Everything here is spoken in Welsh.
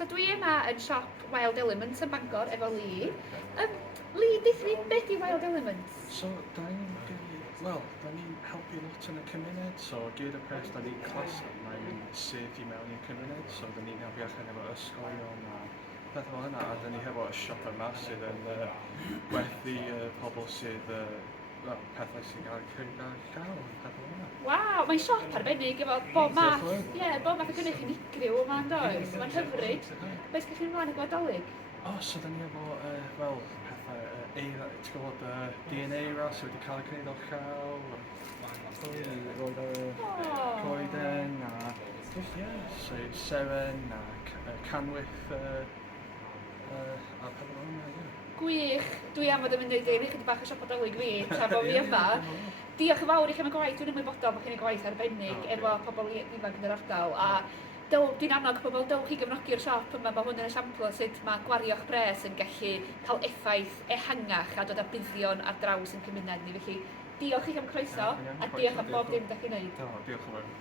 So dwi yma yn siop Wild Elements yn Bangor efo Lee. Lee, beth ydi Wild Elements? So, da ni'n helpu lot yn y cymuned, so gyd y pres da ni'n clas mae'n sydd I mewn i'r cymuned, so da ni'n helpu allan efo ysgolion a pethau fel hynna, a da ni hefo y siop yma sydd yn werthu pobl sydd pethau sy'n cael eu creu ar gael, pethau fel hynna. Waw, mae'n siop arbennig efo bob math, bob math o gynnych unigryw yma yn does, mae'n hyfryd. Beth ydych chi'n ymlaen y gwadolig? So da ni efo, pethau eira, ti'n gwybod DNA ras wedi cael eu gwneud o'r llaw, coeden a seren a canwyth a pethau fel hynna. Gwych, dwi am fod yn mynd i ddweud chydig bach o siop Nadolig fi, tra bod fi yma. Diolch yn fawr I chi am y gwaith, dwi'n ymwybodol bod chi'n y gwaith arbennig efo pobl ifanc yn yr ardal. A dwi'n annog pobl, dewch I gefnogi'r siop yma, bod hwn yn esiampl sut mae gwario'ch pres yn gallu cael effaith ehangach a dod â buddion ar draws yn cymuned ni. Felly, diolch I chi am croeso, a diolch am bob dim da chi'n neud. Diolch yn fawr.